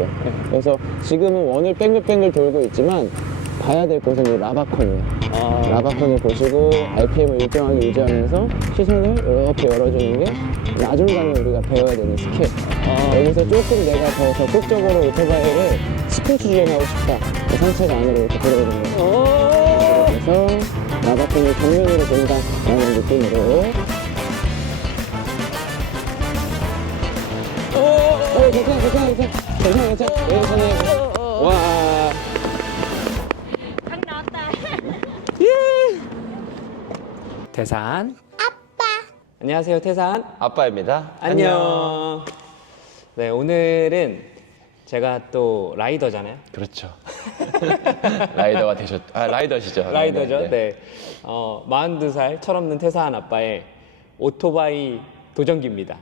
있어요. 그래서 지금은 원을 뱅글뱅글 돌고 있지만 봐야 될 곳은 이 라바콘이에요. 라바콘을 보시고 RPM을 일정하게 유지하면서 시선을 이렇게 열어주는 게 나중간에 우리가 배워야 되는 스킬. 여기서 조금 내가 더 적극적으로 오토바이를 스포츠 주행하고 싶다. 산책 안으로 이렇게 들어오는 거예요. 그래서 라바콘을 정면으로 본다라는 느낌으로. 괜찮아. 와. 강 나왔다. 태산 아빠. 안녕하세요, 태산 아빠입니다. 안녕. 네, 오늘은 제가 또 라이더잖아요. 그렇죠. 라이더가 라이더시죠. 라이더죠. 네. 네. 42살 철없는 태산 아빠의 오토바이 도전기입니다.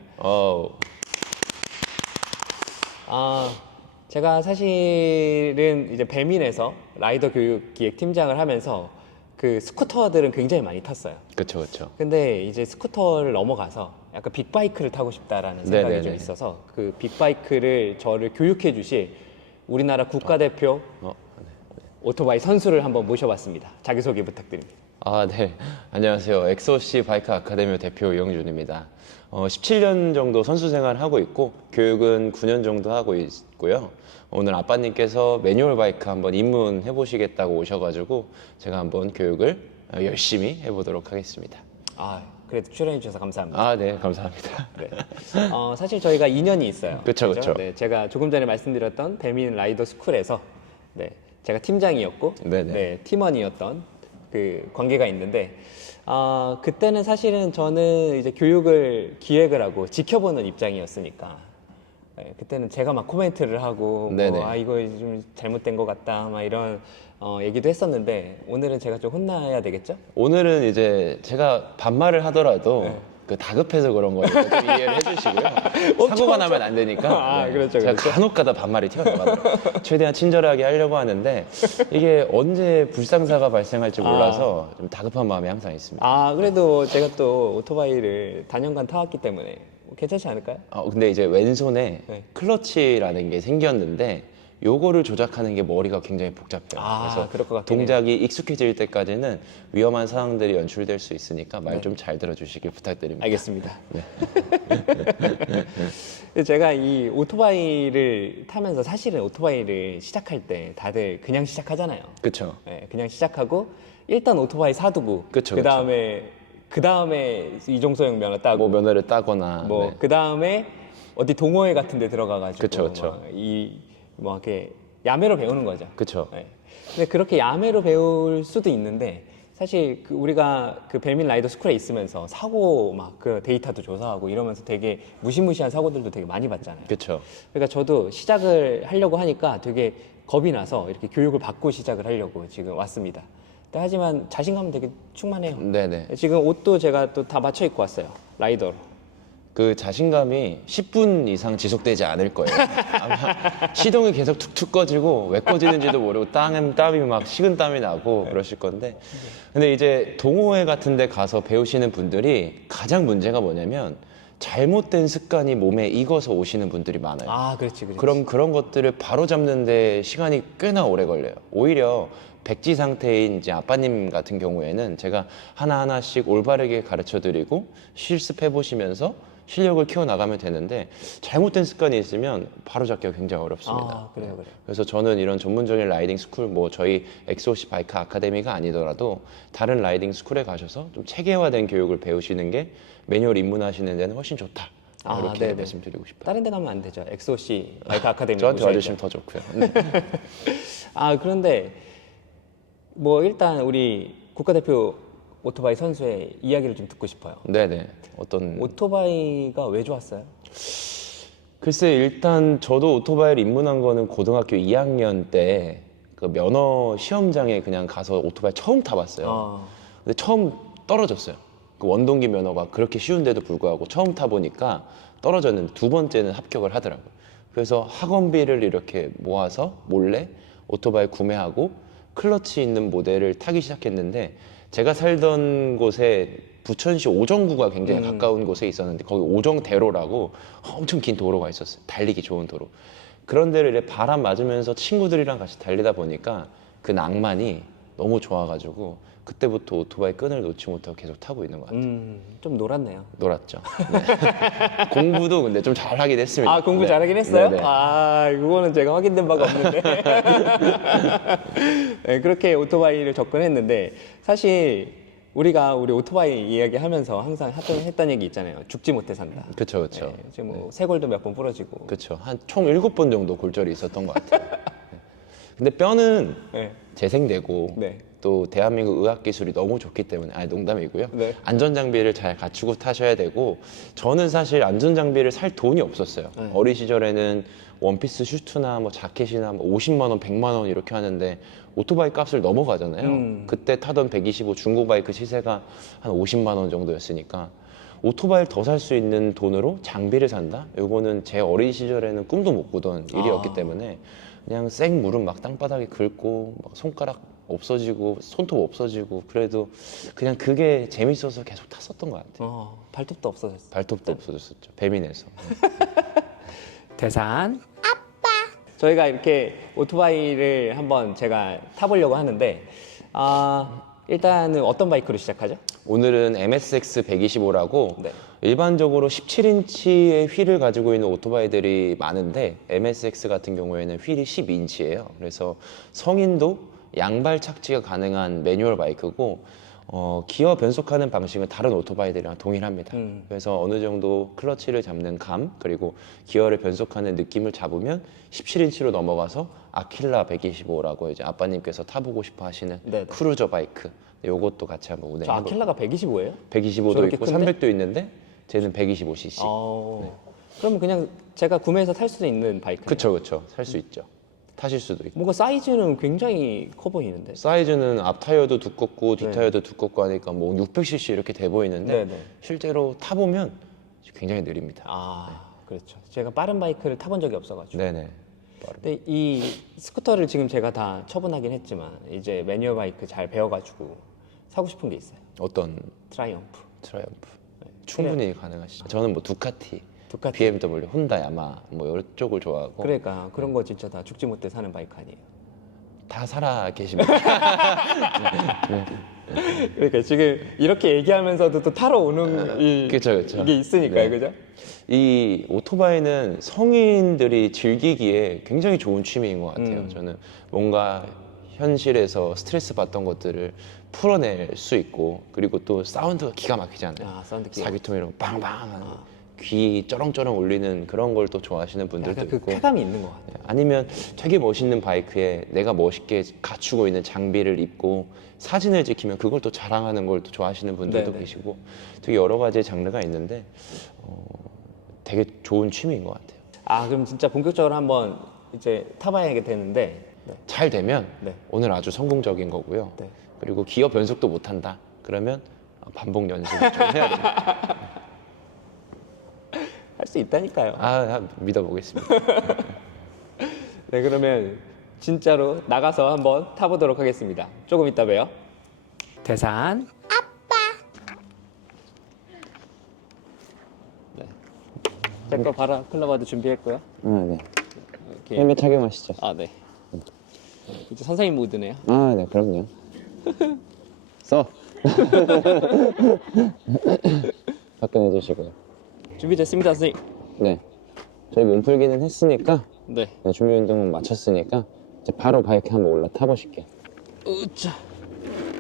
제가 사실은 이제 배민에서 라이더 교육 기획 팀장을 하면서 그 스쿠터들은 굉장히 많이 탔어요. 그렇죠, 그렇죠. 근데 이제 스쿠터를 넘어가서 약간 빅바이크를 타고 싶다라는 생각이 네네네. 좀 있어서 그 빅바이크를 저를 교육해 주실 우리나라 국가대표 오토바이 선수를 한번 모셔봤습니다. 자기소개 부탁드립니다. 네. 안녕하세요. 엑소시 바이크 아카데미 대표 이영준입니다. 17년 정도 선수 생활을 하고 있고 교육은 9년 정도 하고 있고요. 오늘 아빠님께서 매뉴얼 바이크 한번 입문해 보시겠다고 오셔가지고 제가 한번 교육을 열심히 해보도록 하겠습니다. 그래도 출연해 주셔서 감사합니다. 네, 감사합니다. 네. 사실 저희가 인연이 있어요. 그쵸, 그쵸. 네, 제가 조금 전에 말씀드렸던 배민 라이더 스쿨에서 네, 제가 팀장이었고 네네. 네, 팀원이었던 그 관계가 있는데 그때는 사실은 저는 이제 교육을 기획을 하고 지켜보는 입장이었으니까 네, 그때는 제가 막 코멘트를 하고 네네. 이거 좀 잘못된 것 같다 막 이런 얘기도 했었는데 오늘은 제가 좀 혼나야 되겠죠? 오늘은 이제 제가 반말을 하더라도 네. 그 다급해서 그런 거니까 좀 이해를 해주시고요. 사고가 나면 안 되니까. 그렇죠, 제가 그렇죠. 간혹가다 반말이 튀어나가더라고요. 최대한 친절하게 하려고 하는데 이게 언제 불상사가 발생할지 몰라서 좀 다급한 마음이 항상 있습니다. 그래도 제가 또 오토바이를 다년간 타왔기 때문에 괜찮지 않을까요? 근데 이제 왼손에 네. 클러치라는 게 생겼는데 요거를 조작하는 게 머리가 굉장히 복잡해요. 그래서 그럴 것 같긴 동작이 익숙해질 때까지는 위험한 상황들이 연출될 수 있으니까 말 네. 좀 잘 들어주시길 부탁드립니다. 알겠습니다. 제가 이 오토바이를 타면서 사실은 오토바이를 시작할 때 다들 그냥 시작하잖아요. 그렇죠. 네, 그냥 시작하고 일단 오토바이 사두고 그쵸, 그 다음에 이종소형 면허 따고 뭐 면허를 따거나 네. 그 다음에 어디 동호회 같은 데 들어가가지고 그쵸. 이렇게 야매로 배우는 거죠. 그쵸. 네. 근데 그렇게 야매로 배울 수도 있는데 사실 우리가 그 배민 라이더 스쿨에 있으면서 사고 막 그 데이터도 조사하고 이러면서 되게 무시무시한 사고들도 되게 많이 봤잖아요. 그렇죠. 그러니까 저도 시작을 하려고 하니까 되게 겁이 나서 이렇게 교육을 받고 시작을 하려고 지금 왔습니다. 근데 하지만 자신감은 되게 충만해요. 네네. 지금 옷도 제가 또 다 맞춰 입고 왔어요. 라이더로. 그 자신감이 10분 이상 지속되지 않을 거예요. 아마 시동이 계속 툭툭 꺼지고 왜 꺼지는지도 모르고 땀이 막 식은땀이 나고 그러실 건데 근데 이제 동호회 같은 데 가서 배우시는 분들이 가장 문제가 뭐냐면 잘못된 습관이 몸에 익어서 오시는 분들이 많아요. 그렇지. 그럼 그런 것들을 바로 잡는데 시간이 꽤나 오래 걸려요. 오히려 백지 상태인 이제 아빠님 같은 경우에는 제가 하나하나씩 올바르게 가르쳐 드리고 실습해 보시면서 실력을 키워나가면 되는데 잘못된 습관이 있으면 바로 잡기가 굉장히 어렵습니다. 그래요. 그래서 저는 이런 전문적인 라이딩 스쿨, 뭐 저희 엑소시 바이크 아카데미가 아니더라도 다른 라이딩 스쿨에 가셔서 좀 체계화된 교육을 배우시는 게 매뉴얼 입문하시는 데는 훨씬 좋다. 이렇게 네네. 말씀드리고 싶어요. 다른 데 가면 안 되죠. 엑소시 바이크 아카데미 저한테 오셔야죠. 와주시면 더 좋고요. 네. 그런데 뭐 일단 우리 국가대표 오토바이 선수의 이야기를 좀 듣고 싶어요. 네네. 오토바이가 왜 좋았어요? 글쎄 일단 저도 오토바이를 입문한 거는 고등학교 2학년 때 그 면허 시험장에 그냥 가서 오토바이 처음 타봤어요. 근데 처음 떨어졌어요. 그 원동기 면허가 그렇게 쉬운데도 불구하고 처음 타보니까 떨어졌는데 두 번째는 합격을 하더라고요. 그래서 학원비를 이렇게 모아서 몰래 오토바이 구매하고 클러치 있는 모델을 타기 시작했는데 제가 살던 곳에 부천시 오정구가 굉장히 가까운 곳에 있었는데 거기 오정대로라고 엄청 긴 도로가 있었어요. 달리기 좋은 도로. 그런 데를 이렇게 바람 맞으면서 친구들이랑 같이 달리다 보니까 그 낭만이 너무 좋아가지고 그때부터 오토바이 끈을 놓지 못하고 계속 타고 있는 것 같아요. 좀 놀았네요. 놀았죠. 네. 공부도 근데 좀 잘하긴 했습니다. 아, 공부 네. 잘하긴 했어요? 네네. 아, 그거는 제가 확인된 바가 없는데. 네, 그렇게 오토바이를 접근했는데, 사실 우리가 우리 오토바이 이야기하면서 항상 했던 얘기 있잖아요. 죽지 못해 산다. 그쵸, 그쵸. 네, 지금 뭐 쇄골도 몇 번 부러지고. 그쵸. 한 총 7번 정도 골절이 있었던 것 같아요. 네. 근데 뼈는 네. 재생되고 네. 또 대한민국 의학 기술이 너무 좋기 때문에 농담이고요. 네. 안전 장비를 잘 갖추고 타셔야 되고 저는 사실 안전 장비를 살 돈이 없었어요. 네. 어린 시절에는 원피스 슈트나 뭐 자켓이나 뭐 50만 원, 100만 원 이렇게 하는데 오토바이 값을 넘어가잖아요. 그때 타던 125 중고 바이크 시세가 한 50만 원 정도였으니까 오토바이를 더 살 수 있는 돈으로 장비를 산다? 요거는 제 어린 시절에는 꿈도 못 꾸던 일이었기 때문에 그냥 생 무릎 막 땅바닥에 긁고 막 손가락 없어지고 손톱 없어지고 그래도 그냥 그게 재밌어서 계속 탔었던 것 같아요. 발톱도 없어졌어. 발톱도 없어졌었죠. 배민에서. 대산 아빠. 저희가 이렇게 오토바이를 한번 제가 타보려고 하는데, 일단은 어떤 바이크로 시작하죠? 오늘은 MSX 125라고 네. 일반적으로 17인치의 휠을 가지고 있는 오토바이들이 많은데 MSX 같은 경우에는 휠이 12인치예요. 그래서 성인도 양발 착지가 가능한 매뉴얼 바이크고 기어 변속하는 방식은 다른 오토바이들이랑 동일합니다. 그래서 어느 정도 클러치를 잡는 감 그리고 기어를 변속하는 느낌을 잡으면 17인치로 넘어가서 아킬라 125라고 이제 아빠님께서 타보고 싶어 하시는 네네. 크루저 바이크 요것도 같이 한번 저 운행해 볼게요. 아킬라가 125예요? 125도 저렇게 있고 큰데? 300도 있는데 쟤는 125cc. 그러면 그냥 제가 구매해서 탈 수도 있는 바이크예요? 그쵸 그쵸 살 수 있죠. 타실 수도 있고. 뭔가 사이즈는 굉장히 커 보이는데. 사이즈는 앞 타이어도 두껍고 뒷 네. 타이어도 두껍고 하니까 뭐 600cc 이렇게 돼 보이는데 네네. 실제로 타보면 굉장히 느립니다. 그렇죠. 제가 빠른 바이크를 타본 적이 없어가지고. 네네. 근데 이 스쿠터를 지금 제가 다 처분하긴 했지만 이제 매뉴얼 바이크 잘 배워가지고 사고 싶은 게 있어요. 어떤 트라이엄프. 트라이엄프 충분히 가능하시죠. 저는 뭐 두카티, 두카티. BMW, 혼다, 야마 뭐 이쪽을 좋아하고 그러니까 그런 거 진짜 다 죽지 못해 사는 바이크 아니에요. 다 살아 계십니다. 그러니까 지금 이렇게 얘기하면서도 또 타러 오는 그쵸. 이게 있으니까요, 네. 그죠? 이 오토바이는 성인들이 즐기기에 굉장히 좋은 취미인 것 같아요. 저는 뭔가 현실에서 스트레스 받던 것들을 풀어낼 수 있고 그리고 또 사운드가 기가 막히잖아요. 사운드 기가 사기통이랑 빵빵 귀 쩌렁쩌렁 울리는 그런 걸 또 좋아하시는 분들도 약간 그 있고 쾌감이 있는 것 같아요. 아니면 되게 멋있는 바이크에 내가 멋있게 갖추고 있는 장비를 입고 사진을 찍히면 그걸 또 자랑하는 걸 또 좋아하시는 분들도 네네. 계시고 되게 여러 가지 장르가 있는데 되게 좋은 취미인 것 같아요. 그럼 진짜 본격적으로 한번 이제 타봐야 되는데. 잘 되면 네. 오늘 아주 성공적인 거고요. 네. 그리고 기어 변속도 못한다. 그러면 반복 연습을 좀 해야 됩니다. 할 수 있다니까요. 믿어보겠습니다. 네, 그러면 진짜로 나가서 한번 타보도록 하겠습니다. 조금 이따 봬요. 대산 아빠. 네. 제거 바라 클러바도 준비했고요. 네. 이렇게. 헬멧 착용하시죠. 네. 이제 선생님 모드네요. 네, 그럼요. 써. 접근해 주시고요. 준비됐습니다, 선생님. 네. 저희 몸풀기는 했으니까 네. 준비 운동은 마쳤으니까 이제 바로 바이크 한번 올라타보실게요. 으짜.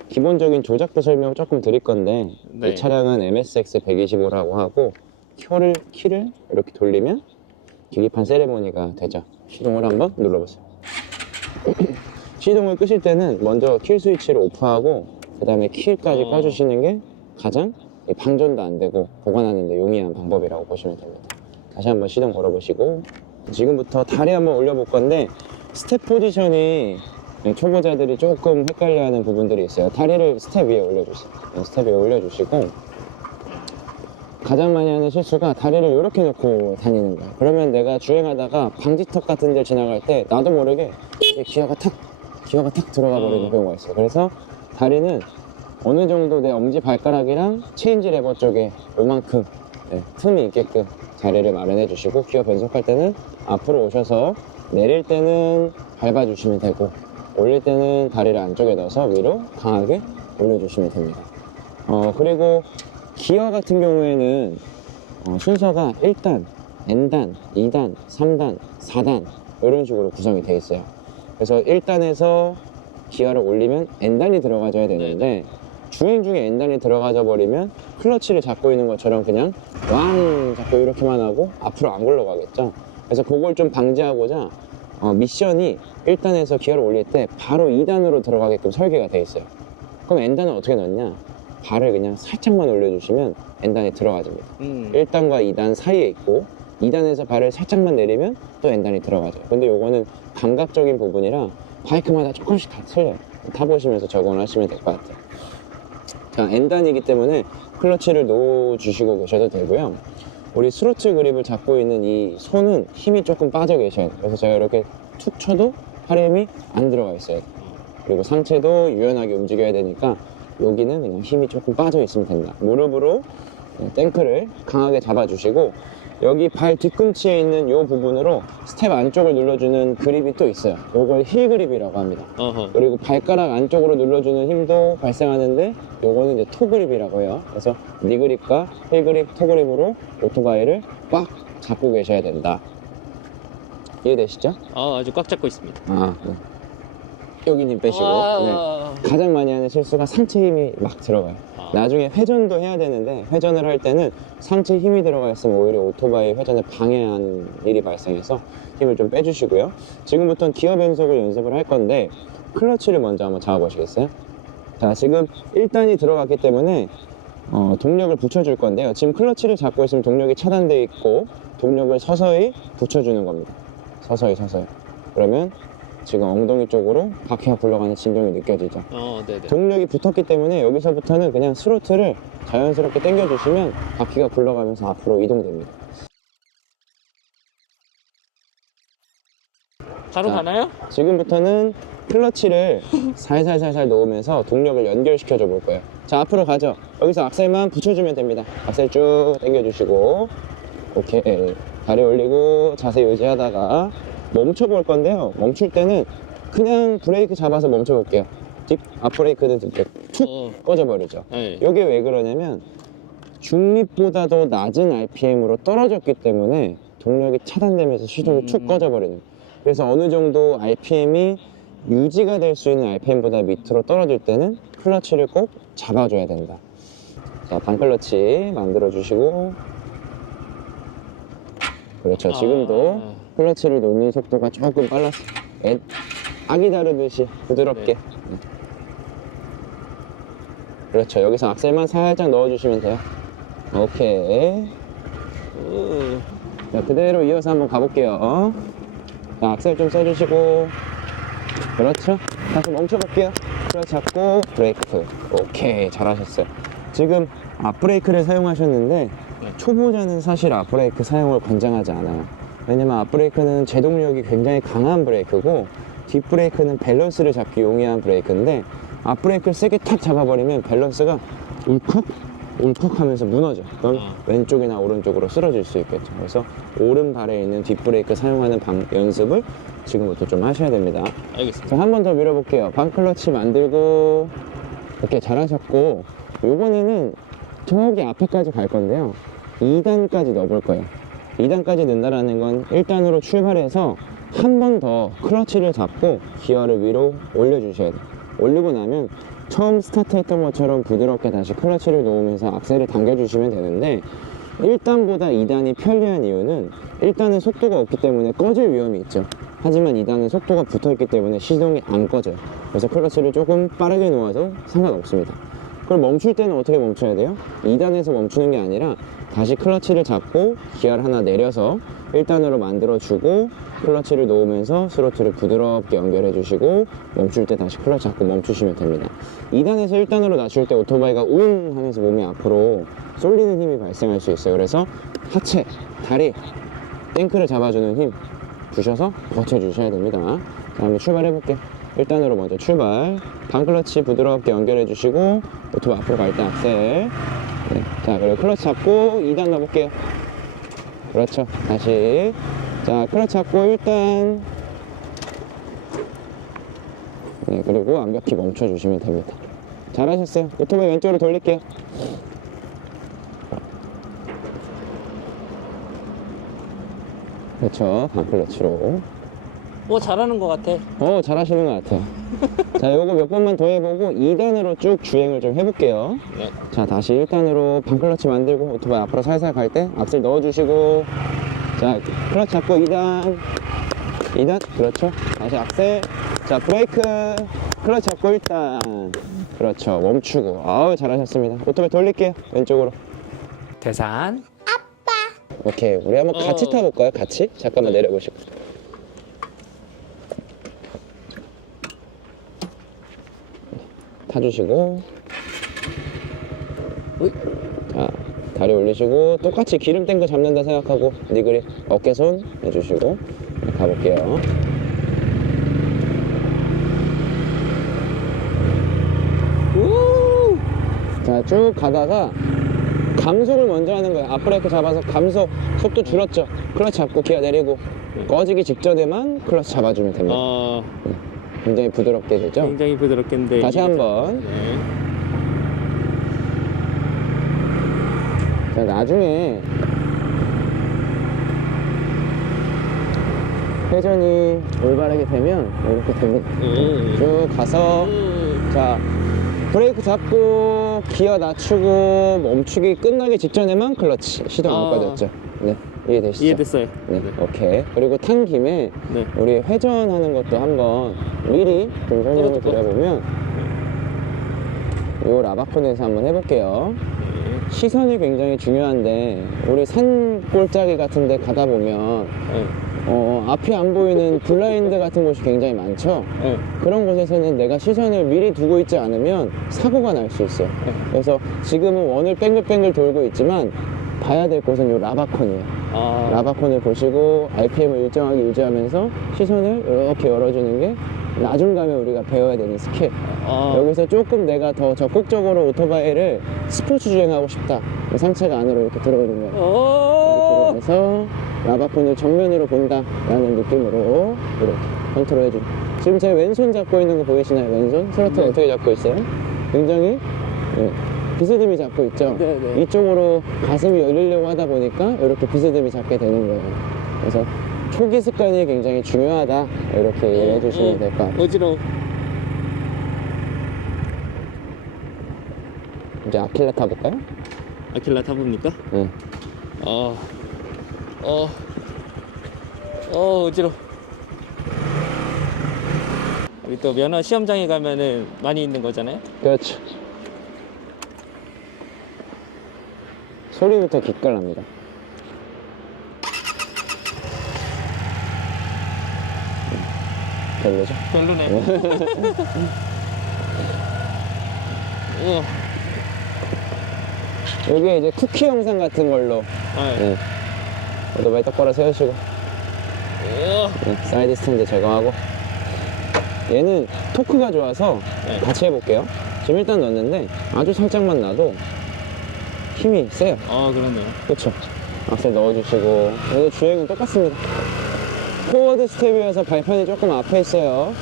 기본적인 조작도 설명 조금 드릴 건데 네. 이 차량은 MSX 125라고 하고 키를 이렇게 돌리면 계기판 세레모니가 되죠. 시동을 한번 눌러보세요. 시동을 끄실 때는 먼저 킬 스위치를 오프하고 그 다음에 킬까지 꺼주시는 게 가장 방전도 안 되고 보관하는 데 용이한 방법이라고 보시면 됩니다. 다시 한번 시동 걸어보시고 지금부터 다리 한번 올려볼 건데 스텝 포지션이 초보자들이 조금 헷갈려하는 부분들이 있어요. 다리를 스텝 위에 올려주세요. 스텝 위에 올려주시고 가장 많이 하는 실수가 다리를 이렇게 놓고 다니는 거예요. 그러면 내가 주행하다가 방지턱 같은 데 지나갈 때 나도 모르게 기어가 탁 들어가 버리는 경우가 있어요. 그래서 다리는 어느 정도 내 엄지 발가락이랑 체인지 레버 쪽에 요만큼 틈이 있게끔 자리를 마련해 주시고 기어 변속할 때는 앞으로 오셔서 내릴 때는 밟아주시면 되고 올릴 때는 다리를 안쪽에 넣어서 위로 강하게 올려주시면 됩니다. 그리고 기어 같은 경우에는 순서가 1단, N단, 2단, 3단, 4단 이런 식으로 구성이 되어 있어요. 그래서 1단에서 기어를 올리면 N단이 들어가줘야 되는데 주행 중에 N단이 들어가져 버리면 클러치를 잡고 있는 것처럼 그냥 왕 잡고 이렇게만 하고 앞으로 안 굴러가겠죠. 그래서 그걸 좀 방지하고자 미션이 1단에서 기어를 올릴 때 바로 2단으로 들어가게끔 설계가 되어 있어요. 그럼 N단은 어떻게 넣냐? 발을 그냥 살짝만 올려주시면 N단이 들어가집니다. 1단과 2단 사이에 있고 2단에서 발을 살짝만 내리면 또 N단이 들어가죠. 근데 요거는 감각적인 부분이라 바이크마다 조금씩 다 틀려요. 타보시면서 적응을 하시면 될 것 같아요. 자, N단이기 때문에 클러치를 놓아주시고 계셔도 되고요. 우리 스로틀 그립을 잡고 있는 이 손은 힘이 조금 빠져 계셔요. 그래서 제가 이렇게 툭 쳐도 팔에 힘이 안 들어가 있어요. 그리고 상체도 유연하게 움직여야 되니까 여기는 그냥 힘이 조금 빠져 있으면 된다. 무릎으로 탱크를 강하게 잡아주시고 여기 발 뒤꿈치에 있는 이 부분으로 스텝 안쪽을 눌러주는 그립이 또 있어요. 이걸 힐 그립이라고 합니다. 그리고 발가락 안쪽으로 눌러주는 힘도 발생하는데 요거는 이제 토 그립이라고 해요. 그래서 니 그립과 힐 그립, 토 그립으로 오토바이를 꽉 잡고 계셔야 된다. 이해되시죠? 아주 꽉 잡고 있습니다. 네. 여기 힘 빼시고. 네. 가장 많이 하는 실수가 상체 힘이 막 들어가요. 나중에 회전도 해야 되는데 회전을 할 때는 상체 힘이 들어가 있으면 오히려 오토바이 회전을 방해하는 일이 발생해서 힘을 좀 빼주시고요. 지금부터는 기어 변속을 연습을 할 건데 클러치를 먼저 한번 잡아보시겠어요? 자, 지금 1단이 들어갔기 때문에 동력을 붙여줄 건데요. 지금 클러치를 잡고 있으면 동력이 차단되어 있고 동력을 서서히 붙여주는 겁니다. 서서히. 그러면 지금 엉덩이 쪽으로 바퀴가 굴러가는 진동이 느껴지죠. 네네. 동력이 붙었기 때문에 여기서부터는 그냥 스로틀을 자연스럽게 당겨주시면 바퀴가 굴러가면서 앞으로 이동됩니다. 바로 가나요? 지금부터는 클러치를 살살살살 놓으면서 동력을 연결시켜줘 볼 거예요. 자, 앞으로 가죠. 여기서 악셀만 붙여주면 됩니다. 악셀 쭉 당겨주시고 오케이. 다리 올리고 자세 유지하다가 멈춰 볼 건데요. 멈출 때는 그냥 브레이크 잡아서 멈춰 볼게요. 앞 브레이크는 이렇게 툭 꺼져버리죠. 이게 왜 그러냐면 중립보다도 낮은 RPM으로 떨어졌기 때문에 동력이 차단되면서 시동이 툭 꺼져버리는. 그래서 어느 정도 RPM이 유지가 될 수 있는 RPM보다 밑으로 떨어질 때는 클러치를 꼭 잡아줘야 된다. 자, 반클러치 만들어 주시고 그렇죠. 지금도 클러치를 놓는 속도가 조금 빨랐어. 아기 다루듯이 부드럽게. 네. 그렇죠. 여기서 악셀만 살짝 넣어주시면 돼요. 오케이. 자, 그대로 이어서 한번 가볼게요. 자, 악셀 좀 써주시고. 그렇죠. 다시 멈춰볼게요. 클러치 잡고 브레이크. 오케이. 잘하셨어요. 지금 앞브레이크를 사용하셨는데 초보자는 사실 앞브레이크 사용을 권장하지 않아요. 왜냐면 앞브레이크는 제동력이 굉장히 강한 브레이크고 뒷브레이크는 밸런스를 잡기 용이한 브레이크인데 앞브레이크를 세게 탁 잡아버리면 밸런스가 울컥 하면서 무너져. 그럼 왼쪽이나 오른쪽으로 쓰러질 수 있겠죠. 그래서 오른발에 있는 뒷브레이크 사용하는 연습을 지금부터 좀 하셔야 됩니다. 알겠습니다. 자, 한 번 더 밀어볼게요. 반클러치 만들고 이렇게 잘하셨고 이번에는 저기 앞에까지 갈 건데요. 2단까지 넣어볼 거예요. 2단까지 넣는다는 건 1단으로 출발해서 한 번 더 클러치를 잡고 기어를 위로 올려주셔야 돼요. 올리고 나면 처음 스타트했던 것처럼 부드럽게 다시 클러치를 놓으면서 악셀을 당겨주시면 되는데 1단보다 2단이 편리한 이유는 1단은 속도가 없기 때문에 꺼질 위험이 있죠. 하지만 2단은 속도가 붙어있기 때문에 시동이 안 꺼져요. 그래서 클러치를 조금 빠르게 놓아도 상관없습니다. 그럼 멈출 때는 어떻게 멈춰야 돼요? 2단에서 멈추는 게 아니라 다시 클러치를 잡고 기어를 하나 내려서 1단으로 만들어주고 클러치를 놓으면서 스로틀을 부드럽게 연결해 주시고 멈출 때 다시 클러치 잡고 멈추시면 됩니다. 2단에서 1단으로 낮출 때 오토바이가 웅 하면서 몸이 앞으로 쏠리는 힘이 발생할 수 있어요. 그래서 하체, 다리, 탱크를 잡아주는 힘 주셔서 버텨주셔야 됩니다. 자, 한번 출발해 볼게요. 1단으로 먼저 출발. 반클러치 부드럽게 연결해 주시고 오토바이 앞으로 갈 때 악셀. 네. 자, 그리고 클러치 잡고 2단 넣어볼게요. 그렇죠. 다시. 자, 클러치 잡고 1단 네, 그리고 완벽히 멈춰주시면 됩니다. 잘하셨어요. 오토바이 왼쪽으로 돌릴게요. 그렇죠. 반클러치로. 잘하는 것 같아. 잘하시는 것 같아요. 자, 요거 몇 번만 더 해보고 2단으로 쭉 주행을 좀 해볼게요. 네. 자, 다시 1단으로 반클러치 만들고 오토바이 앞으로 살살 갈 때 악셀 넣어주시고, 자, 클러치 잡고 2단. 2단, 그렇죠. 다시 악셀. 자, 브레이크. 클러치 잡고 1단. 그렇죠. 멈추고. 아우, 잘하셨습니다. 오토바이 돌릴게요. 왼쪽으로. 계산. 오케이. 우리 한번 같이 타볼까요? 같이? 잠깐만 내려보시고. 타주시고. 자, 다리 올리시고 똑같이 기름 뗀 거 잡는다 생각하고 니그리 어깨손 해주시고 가볼게요. 자, 쭉 가다가 감속을 먼저 하는 거예요. 앞브레이크 잡아서 감속, 속도 줄었죠. 클러치 잡고 기어 내리고 꺼지기 직전에만 클러치 잡아주면 됩니다. 굉장히 부드럽게 되죠. 굉장히 부드럽겠는데. 다시 한번. 자, 나중에 회전이 올바르게 되면 이렇게 됩니다. 쭉 가서 자, 브레이크 잡고 기어 낮추고 멈추기 끝나기 직전에만 클러치 시동 안 꺼졌죠. 네, 이해되시죠? 이해됐어요. 네, 오케이. 그리고 탄 김에 네. 우리 회전하는 것도 한번 미리 좀 설명을 드려보면 요 라바콘에서 한번 해볼게요. 시선이 굉장히 중요한데 우리 산 골짜기 같은 데 가다 보면 앞이 안 보이는 블라인드 같은 곳이 굉장히 많죠. 그런 곳에서는 내가 시선을 미리 두고 있지 않으면 사고가 날 수 있어요. 그래서 지금은 원을 뱅글뱅글 돌고 있지만 봐야 될 곳은 이 라바콘이에요. 라바콘을 보시고 RPM을 일정하게 유지하면서 시선을 이렇게 열어주는 게 나중 가면 우리가 배워야 되는 스킬. 여기서 조금 내가 더 적극적으로 오토바이를 스포츠 주행하고 싶다. 상체가 안으로 이렇게 들어오는 거예요. 이렇게 들어가서 라바콘을 정면으로 본다라는 느낌으로 이렇게 컨트롤 해주고. 지금 제 왼손 잡고 있는 거 보이시나요? 왼손? 스로틀 어떻게 잡고 있어요? 굉장히 비스듬히 잡고 있죠? 네네. 이쪽으로 가슴이 열리려고 하다 보니까 이렇게 비스듬히 잡게 되는 거예요. 그래서 초기 습관이 굉장히 중요하다. 이렇게 이해해 주시면 될 것 같아요. 어지러워. 이제 아킬라 타볼까요? 아킬라 타봅니까? 네. 어지러워. 여기 또 면허 시험장에 가면은 많이 있는 거잖아요? 그렇죠. 소리부터 기깔납니다. 별로죠? 별로네. 여기 이제 쿠키 영상 같은 걸로 네. 오토바이 똑바로 세우시고 네, 사이드 스탠드 제거하고 얘는 토크가 좋아서 같이 해볼게요. 지금 일단 넣었는데 아주 살짝만 놔도 힘이 세요. 그렇네요. 그렇죠. 악셀 넣어주시고 얘도 주행은 똑같습니다. 포워드 스텝이어서 발판이 조금 앞에 있어요.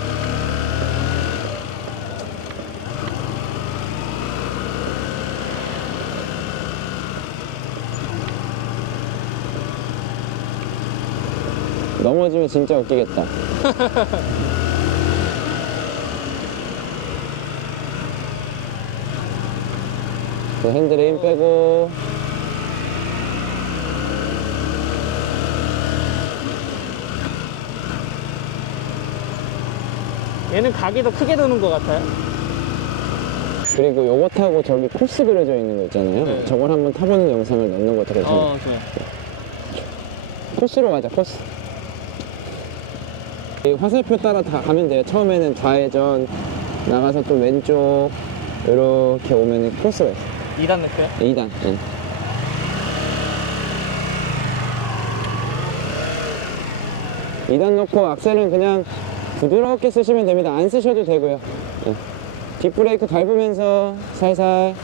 넘어지면 진짜 웃기겠다. 그 핸들에 힘 빼고 얘는 각이 더 크게 도는 것 같아요. 그리고 요거 타고 저기 코스 그려져 있는 거 있잖아요. 네. 저걸 한번 타보는 영상을 넣는 것도 괜찮아요. 좋아요. 코스로 가자, 코스. 이 화살표 따라 다 가면 돼요. 처음에는 좌회전 나가서 또 왼쪽 이렇게 오면 코스가 있어요. 2단 넣을까요? 2단. 네. 이 2단 놓고 악셀은 그냥 부드럽게 쓰시면 됩니다. 안 쓰셔도 되고요. 네. 뒷브레이크 밟으면서 살살.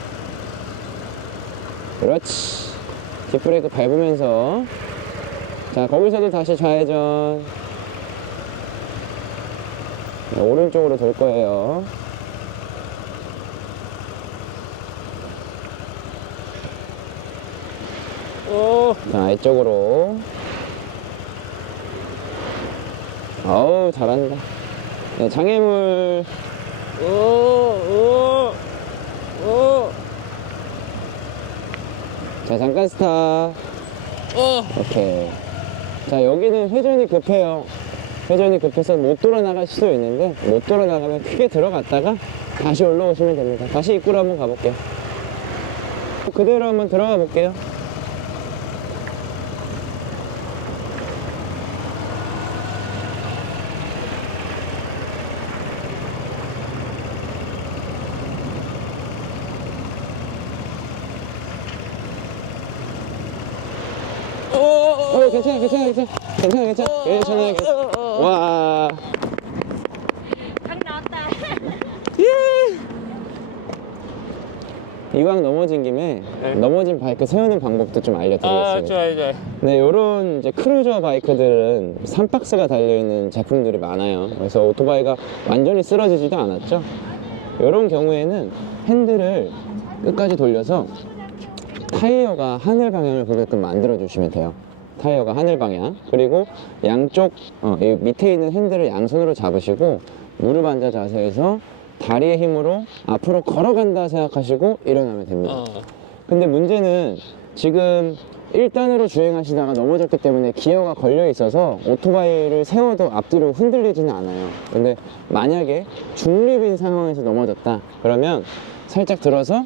그렇지. 뒷브레이크 밟으면서. 자, 거기서도 다시 좌회전. 네, 오른쪽으로 돌 거예요. 자, 이쪽으로. 어우, 잘한다. 네, 장애물. 자, 잠깐 스탑. 오케이. 자, 여기는 회전이 급해요. 회전이 급해서 못 돌아 나갈 수도 있는데, 못 돌아 나가면 크게 들어갔다가 다시 올라오시면 됩니다. 다시 입구로 한번 가볼게요. 그대로 한번 들어가 볼게요. 괜찮아. 와. 딱 나왔다. 이왕 넘어진 김에 넘어진 바이크 세우는 방법도 좀 알려드리겠습니다. 좋아요. 네, 요런 이제 크루저 바이크들은 3박스가 달려있는 제품들이 많아요. 그래서 오토바이가 완전히 쓰러지지도 않았죠. 요런 경우에는 핸들을 끝까지 돌려서 타이어가 하늘 방향을 보게끔 만들어 주시면 돼요. 타이어가 하늘 방향. 그리고 양쪽 이 밑에 있는 핸들을 양손으로 잡으시고 무릎 앉아 자세에서 다리의 힘으로 앞으로 걸어간다 생각하시고 일어나면 됩니다. 근데 문제는 지금 1단으로 주행하시다가 넘어졌기 때문에 기어가 걸려 있어서 오토바이를 세워도 앞뒤로 흔들리지는 않아요. 근데 만약에 중립인 상황에서 넘어졌다 그러면 살짝 들어서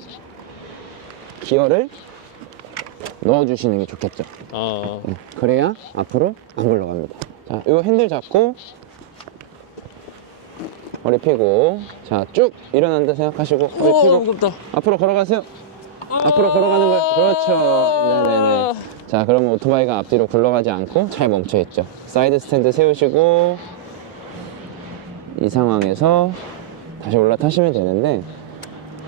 기어를 넣어주시는 게 좋겠죠. 네, 그래야 앞으로 안 굴러갑니다. 자, 이 핸들 잡고 허리 펴고, 자, 쭉 일어난다 생각하시고 허리 펴고 무겁다. 앞으로 걸어가세요. 앞으로 걸어가는 거예요. 그렇죠. 네네네. 자, 그러면 오토바이가 앞뒤로 굴러가지 않고 잘 멈춰 있죠. 사이드 스탠드 세우시고 이 상황에서 다시 올라타시면 되는데,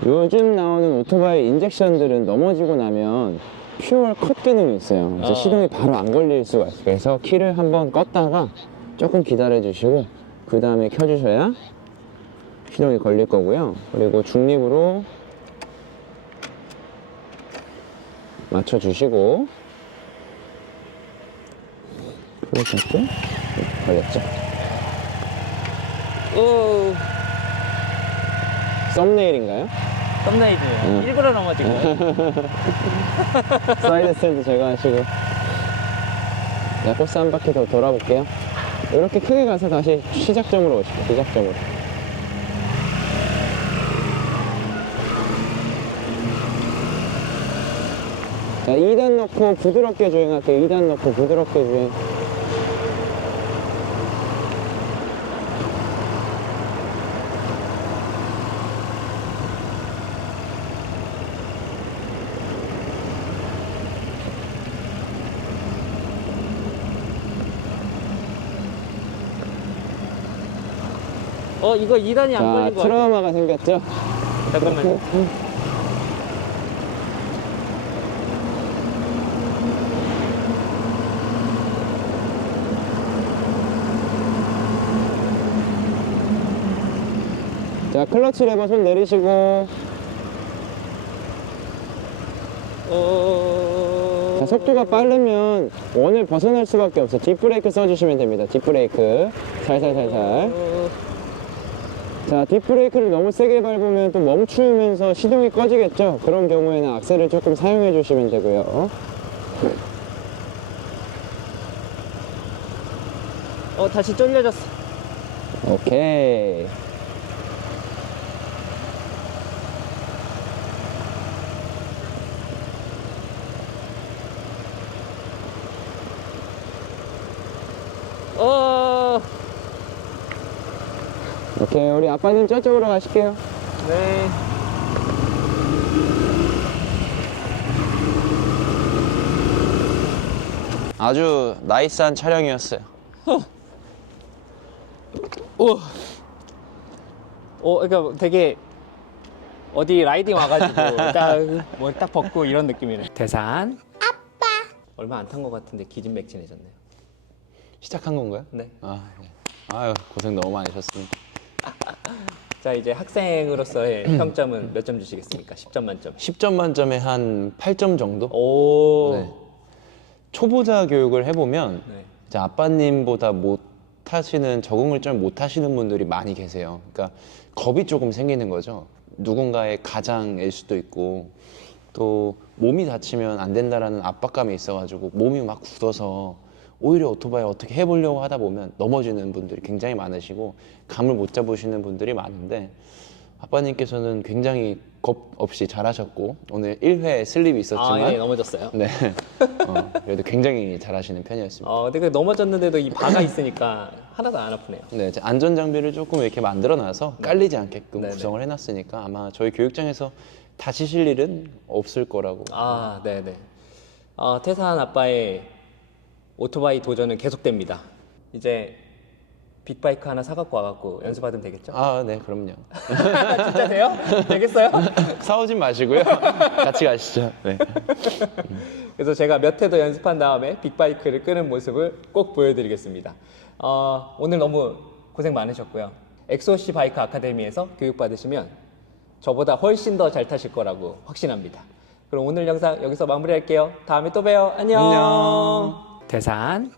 요즘 나오는 오토바이 인젝션들은 넘어지고 나면 퓨얼 컷 기능이 있어요. 그래서 시동이 바로 안 걸릴 수가 있어요. 그래서 키를 한번 껐다가 조금 기다려 주시고 그 다음에 켜주셔야 시동이 걸릴 거고요. 그리고 중립으로 맞춰주시고 클러치 네, 걸렸죠? 썸네일인가요? 썸네일즈 일부러 넘어진 거예요? 사이드 스탠드 제거하시고, 자, 코스 한 바퀴 더 돌아볼게요. 이렇게 크게 가서 다시 시작점으로 오시고, 시작점으로. 자, 2단 넣고 부드럽게 주행할게요. 2단 넣고 부드럽게 주행. 이거 2단이 안 자, 걸린 거 같아. 트라우마가 생겼죠? 잠깐만요. 자, 클러치 레버 손 내리시고, 자, 속도가 빠르면 원을 벗어날 수밖에 없어요. 뒷브레이크 써주시면 됩니다. 뒷브레이크. 살살살살. 자, 뒷브레이크를 너무 세게 밟으면 또 멈추면서 시동이 꺼지겠죠? 그런 경우에는 악셀을 조금 사용해 주시면 되고요. 다시 쫄려졌어. 오케이. 오케이, 우리 아빠님 저쪽으로 가실게요. 네. 아주 나이스한 촬영이었어요. 그러니까 되게 어디 라이딩 와가지고 딱 벗고 이런 느낌이네. 대산. 아빠. 얼마 안 탄 것 같은데 기진맥진해졌네요. 시작한 건가요? 네. 네. 아유, 고생 너무 많으셨습니다. 자, 이제 학생으로서의 평점은 몇 점 주시겠습니까? 10점 만점. 10점 만점에 한 8점 정도? 오. 네. 초보자 교육을 해보면 네. 이제 아빠님보다 못하시는 적응을 좀 못하시는 분들이 많이 계세요. 그러니까 겁이 조금 생기는 거죠. 누군가의 가장일 수도 있고 또 몸이 다치면 안 된다라는 압박감이 있어가지고 몸이 막 굳어서 오히려 오토바이 어떻게 해보려고 하다 보면 넘어지는 분들이 굉장히 많으시고 감을 못 잡으시는 분들이 많은데 아빠님께서는 굉장히 겁 없이 잘하셨고 오늘 1회 슬립이 있었지만 아, 예, 넘어졌어요. 네, 그래도 굉장히 잘하시는 편이었습니다. 근데 그 넘어졌는데도 이 바가 있으니까 하나도 안 아프네요. 네, 이제 안전 장비를 조금 이렇게 만들어놔서 깔리지 않게끔 네네. 구성을 해놨으니까 아마 저희 교육장에서 다치실 일은 없을 거라고. 아, 네네. 태산 아빠의 오토바이 도전은 계속됩니다. 이제 빅바이크 하나 사갖고 와갖고 연습하면 되겠죠? 아, 네, 그럼요. 진짜 돼요? 되겠어요? 싸우진 마시고요. 같이 가시죠. 네. 그래서 제가 몇 회 더 연습한 다음에 빅바이크를 끄는 모습을 꼭 보여드리겠습니다. 오늘 너무 고생 많으셨고요. 엑소시 바이크 아카데미에서 교육받으시면 저보다 훨씬 더 잘 타실 거라고 확신합니다. 그럼 오늘 영상 여기서 마무리할게요. 다음에 또 봬요. 안녕. 안녕. 태산